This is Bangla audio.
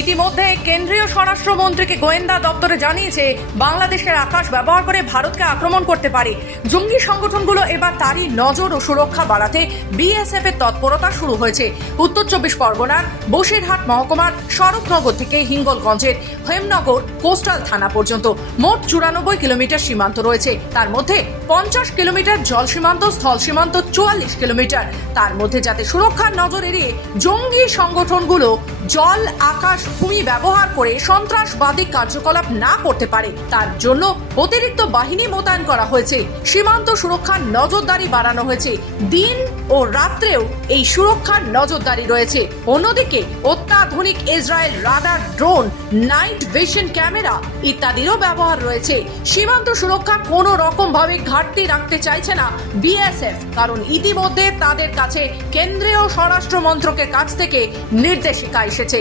ইতিমধ্যে কেন্দ্রীয় স্বরাষ্ট্রমন্ত্রীকে গোয়েন্দা দপ্তরে জানিয়েছে বাংলাদেশের আকাশ ব্যবহার করে ভারতকে আক্রমণ করতে পারে। জঙ্গি সংগঠনগুলো এবার তারই নজর ও সুরক্ষা বাড়াতে বিএসএফ এর তৎপরতা শুরু হয়েছে। উত্তর 24 পরগনার বসিরহাট মহকুমার স্বরূপনগর থেকে হিঙ্গলগঞ্জের হেমনগর কোস্টাল থানা পর্যন্ত মোট 94 কিলোমিটার সীমান্ত রয়েছে। তার মধ্যে 50 কিলোমিটার জল সীমান্ত, স্থল সীমান্ত 44 কিলোমিটার। তার মধ্যে যাতে সুরক্ষার নজর এড়িয়ে জঙ্গি সংগঠনগুলো জল, আকাশ, ভূমি ব্যবহার করে সন্ত্রাসবাদী কার্যকলাপ না করতে পারে, তার জন্য অতিরিক্ত বাহিনী মোতায়েন করা হয়েছে। সীমান্ত সুরক্ষার নজরদারি বাড়ানো হয়েছে। দিন ও রাত্রেও এই সুরক্ষার নজরদারি রয়েছে। অন্যদিকে অত্যাধুনিক Israel radar, drone, night vision camera ইত্যাদিরও ব্যবহার রয়েছে। সীমান্ত সুরক্ষা কোনো রকম ভাবে ঘাটতি রাখতে চাইছে না বিএসএফ, কারণ ইতিমধ্যে তাদের কাছে কেন্দ্রীয় স্বরাষ্ট্র মন্ত্রকের কাছ থেকে নির্দেশিকা এসেছে।